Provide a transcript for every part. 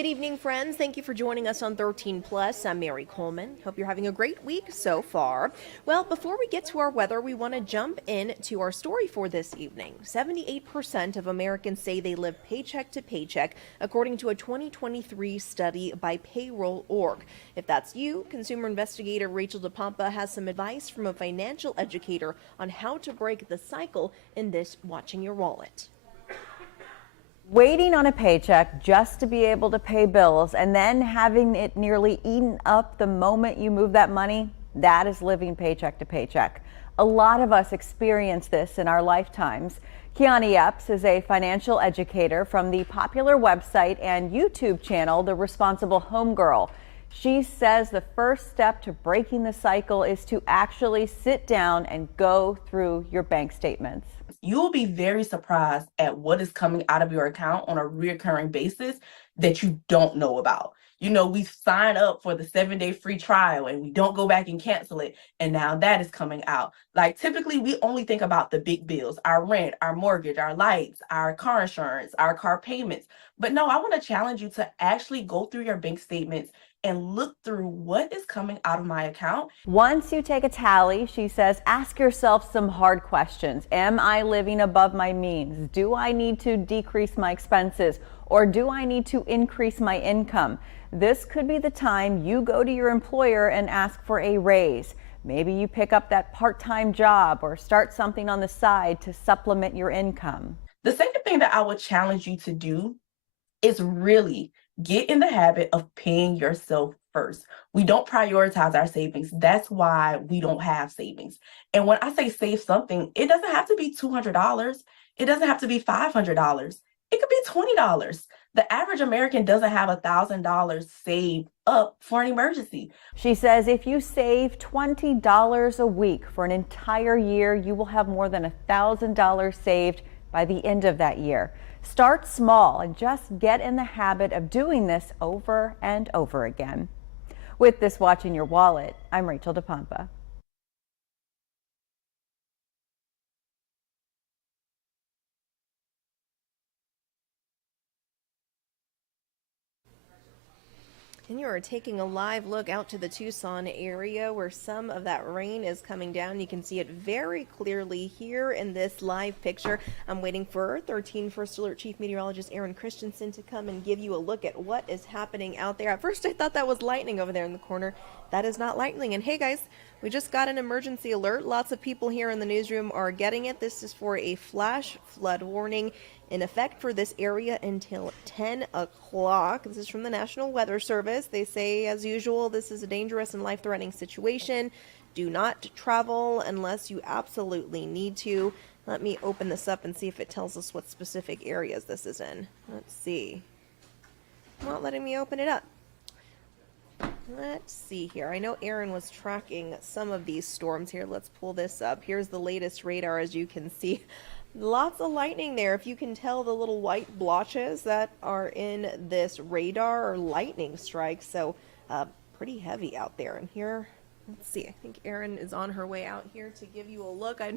Good evening, friends. Thank you for joining us on 13 Plus. I'm Mary Coleman. Hope you're having a great week so far. Well, before we get to our weather, we want to jump into our story for this evening. 78% of Americans say they live paycheck to paycheck, according to a 2023 study by Payroll.org. If that's you, consumer investigator Rachel DePompa has some advice from a financial educator on how to break the cycle in this Watching Your Wallet. Waiting on a paycheck just to be able to pay bills and then having it nearly eaten up the moment you move that money, that is living paycheck to paycheck. A lot of us experience this in our lifetimes. Kiani Epps is a financial educator from the popular website and YouTube channel, The Responsible Home Girl. She says the first step to breaking the cycle is to actually sit down and go through your bank statements. You'll be very surprised at what is coming out of your account on a recurring basis that you don't know about. We sign up for the 7-day free trial and we don't go back and cancel it. And now that is coming out. Like typically we only think about the big bills, our rent, our mortgage, our lights, our car insurance, our car payments. But no, I want to challenge you to actually go through your bank statements and look through what is coming out of my account. Once you take a tally, she says, ask yourself some hard questions. Am I living above my means? Do I need to decrease my expenses? Or do I need to increase my income? This could be the time you go to your employer and ask for a raise. Maybe you pick up that part-time job or start something on the side to supplement your income. The second thing that I would challenge you to do is really get in the habit of paying yourself first. We don't prioritize our savings. That's why we don't have savings. And when I say save something, it doesn't have to be $200. It doesn't have to be $500. It could be $20. The average American doesn't have $1,000 saved up for an emergency. She says if you save $20 a week for an entire year, you will have more than $1,000 saved by the end of that year. Start small and just get in the habit of doing this over and over again. With this Watching Your Wallet, I'm Rachel DePompa. And you are taking a live look out to the Tucson area where some of that rain is coming down. You can see it very clearly here in this live picture. I'm waiting for 13 First Alert Chief Meteorologist Aaron Christensen to come and give you a look at what is happening out there. At first I thought that was lightning over there in the corner. That is not lightning. And hey guys, we just got an emergency alert. Lots of people here in the newsroom are getting it. This is for a flash flood warning in effect for this area until 10 o'clock. This is from the National Weather Service. They say, as usual, this is a dangerous and life-threatening situation. Do not travel unless you absolutely need to. Let me open this up and see if it tells us what specific areas this is in. Let's see. Not letting me open it up. Let's see here. I know Aaron was tracking some of these storms here. Let's pull this up. Here's the latest radar, as you can see. Lots of lightning there. If you can tell the little white blotches that are in this radar are lightning strikes. So pretty heavy out there. And here, let's see. I think Erin is on her way out here to give you a look. I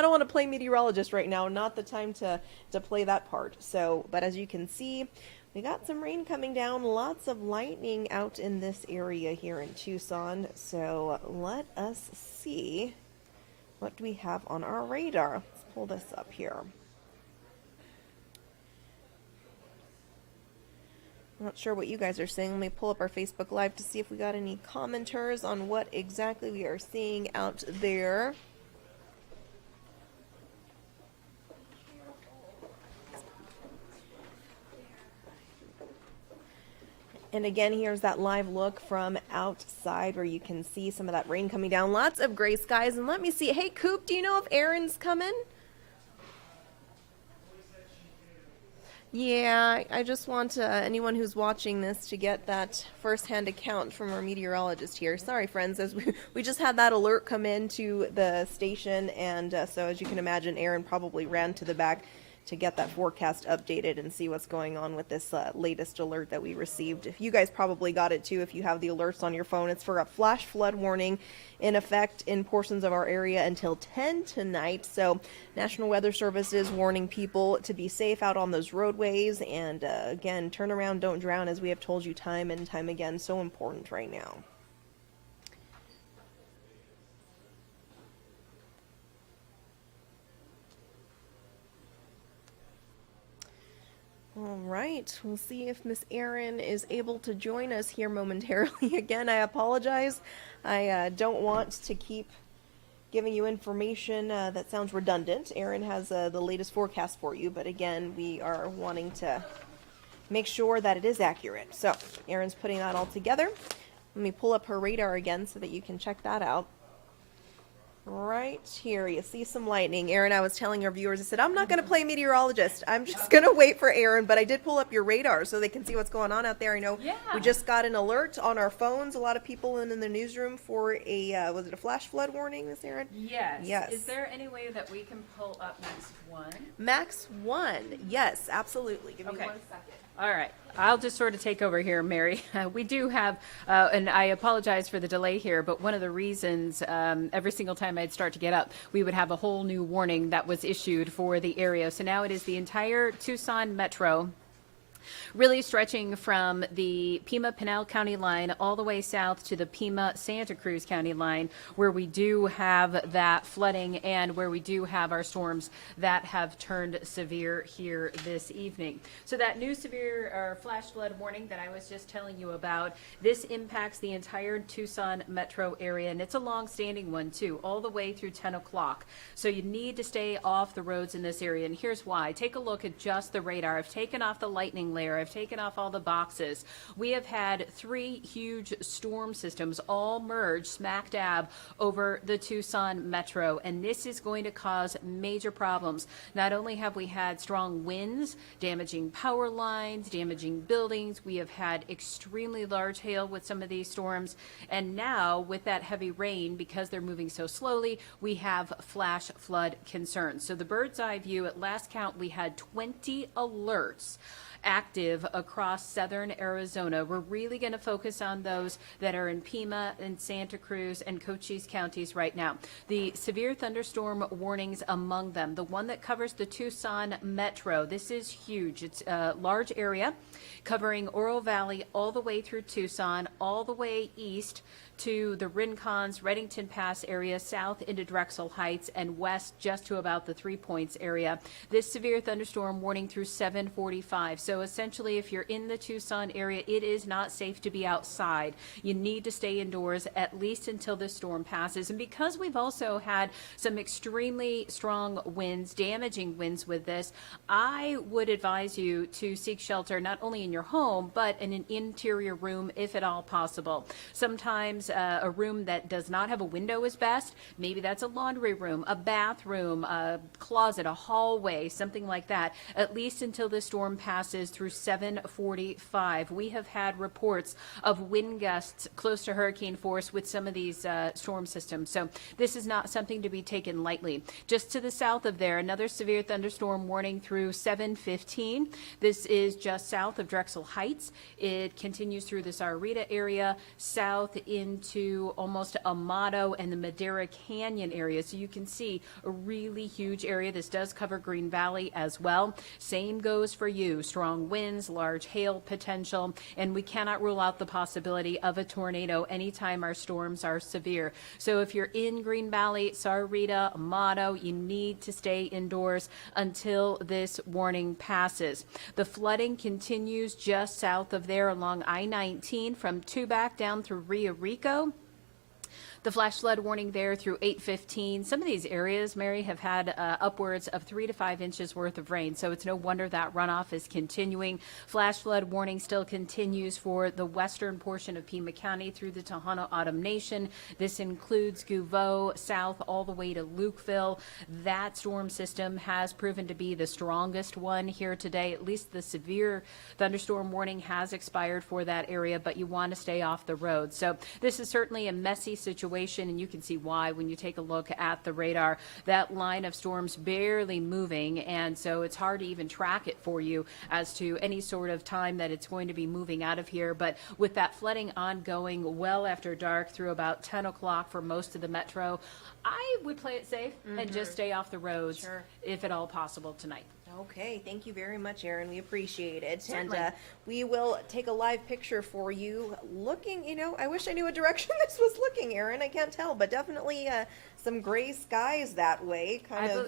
don't want to play meteorologist right now. Not the time to play that part. So, but as you can see, we got some rain coming down. Lots of lightning out in this area here in Tucson. So let us see. What do we have on our radar? Pull this up here. Not sure what you guys are seeing. Let me pull up our Facebook Live to see if we got any commenters on what exactly we are seeing out there. And again, here's that live look from outside where you can see some of that rain coming down. Lots of gray skies. And let me see. Hey, Coop, do you know if Erin's coming? Yeah, I just want anyone who's watching this to get that first-hand account from our meteorologist here. Sorry, friends, as we just had that alert come in to the station, and so as you can imagine, Aaron probably ran to the back get that forecast updated and see what's going on with this latest alert that we received. If you guys probably got it too, if you have the alerts on your phone, it's for a flash flood warning in effect in portions of our area until 10 tonight. So National Weather Service is warning people to be safe out on those roadways, and again, turn around, don't drown, as we have told you time and time again. So important right now. All right, we'll see if Miss Erin is able to join us here momentarily. Again, I apologize. I don't want to keep giving you information that sounds redundant. Erin has the latest forecast for you, but again, we are wanting to make sure that it is accurate. So Erin's putting that all together. Let me pull up her radar again so that you can check that out. Right here, you see some lightning. Erin, I was telling our viewers, I said, I'm not going to play meteorologist. I'm just going to wait for Erin, but I did pull up your radar so they can see what's going on out there. I know we just got an alert on our phones. A lot of people in the newsroom for a, was it a flash flood warning, Miss Erin? Yes. Yes. Is there any way that we can pull up Max 1? Max 1. Yes, absolutely. Give me Okay. 1 second. All right. I'll just sort of take over here, Mary. We do have, and I apologize for the delay here, but one of the reasons every single time I'd start to get up, we would have a whole new warning that was issued for the area. So now it is the entire Tucson metro, really stretching from the Pima-Pinal County line all the way south to the Pima-Santa Cruz County line, where we do have that flooding and where we do have our storms that have turned severe here this evening. So that new severe or flash flood warning that I was just telling you about, this impacts the entire Tucson metro area, and it's a long-standing one too, all the way through 10 o'clock. So you need to stay off the roads in this area, and here's why. Take a look at just the radar. I've taken off the lightning layer. I've taken off all the boxes. We have had 3 huge storm systems all merge smack dab over the Tucson metro, and this is going to cause major problems. Not only have we had strong winds damaging power lines, damaging buildings, we have had extremely large hail with some of these storms, and now with that heavy rain, because they're moving so slowly, we have flash flood concerns. So the bird's eye view, at last count, we had 20 alerts active across southern Arizona. We're really going to focus on those that are in Pima and Santa Cruz and Cochise counties right now. The severe thunderstorm warnings among them, the one that covers the Tucson metro, this is huge. It's a large area covering Oro Valley all the way through Tucson, all the way east to the Rincons, Reddington Pass area, south into Drexel Heights, and west just to about the 3 Points area. This severe thunderstorm warning through 7:45. So essentially, if you're in the Tucson area, it is not safe to be outside. You need to stay indoors at least until this storm passes. And because we've also had some extremely strong winds, damaging winds with this, I would advise you to seek shelter not only in your home, but in an interior room if at all possible. Sometimes a room that does not have a window is best. Maybe that's a laundry room, a bathroom, a closet, a hallway, something like that, at least until the storm passes through 7:45. We have had reports of wind gusts close to hurricane force with some of these storm systems. So this is not something to be taken lightly. Just to the south of there, another severe thunderstorm warning through 7:15. This is just south of Drexel Heights. It continues through the Sahuarita area, south into almost Amado and the Madera Canyon area. So you can see a really huge area. This does cover Green Valley as well. Same goes for you. Strong winds, large hail potential, and we cannot rule out the possibility of a tornado anytime our storms are severe. So if you're in Green Valley, Sahuarita, Amado, you need to stay indoors until this warning passes. The flooding continues just south of there along I-19 from Tubac down through Rio Rico. The flash flood warning there through 8:15. Some of these areas, Mary, have had upwards of 3 to 5 inches worth of rain, so it's no wonder that runoff is continuing. Flash flood warning still continues for the western portion of Pima County through the Tejano Autumn Nation. This includes Gouveau south all the way to Lukeville. That storm system has proven to be the strongest one here today. At least the severe thunderstorm warning has expired for that area, but you want to stay off the road. So this is certainly a messy situation situation, and you can see why when you take a look at the radar. That line of storms barely moving, and so it's hard to even track it for you as to any sort of time that it's going to be moving out of here. But with that flooding ongoing well after dark through about 10 o'clock for most of the metro, I would play it safe and just stay off the roads Sure. if at all possible tonight. Okay, thank you very much, Erin. We appreciate it. Certainly. And we will take a live picture for you looking, I wish I knew what direction this was looking, Erin. I can't tell, but definitely some gray skies that way.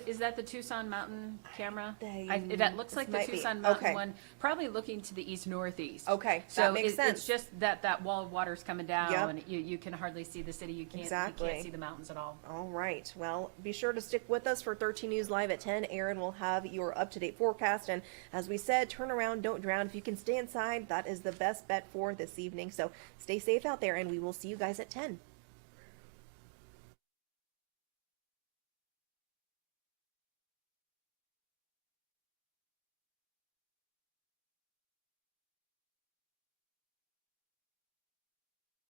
Is that the Tucson Mountain camera? They- That looks this like the might be. Tucson Mountain Okay. one, probably looking to the east-northeast. Okay, So that makes It's sense. just that wall of water's coming down, Yep. and you can hardly see the city. You Exactly. can't see the mountains at all. All right. Well, be sure to stick with us for 13 News Live at 10. Erin will have your up-to-date forecast. And as we said, turn around, don't drown. If you can stay inside, that is the best bet for this evening. So stay safe out there, and we will see you guys at 10.